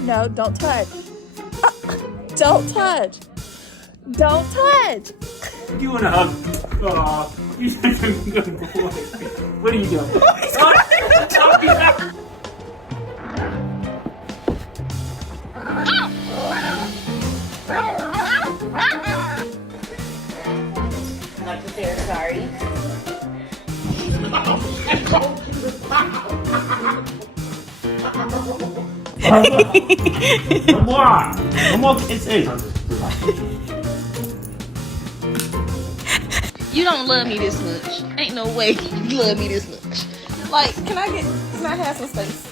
No, don't touch. Don't touch. Don't touch. You want a hug? Oh, you're such a good boy. What are you doing? Not prepared, sorry. Come on, kisses. You don't love me this much. Ain't no way you love me this much. Like, can I have some space?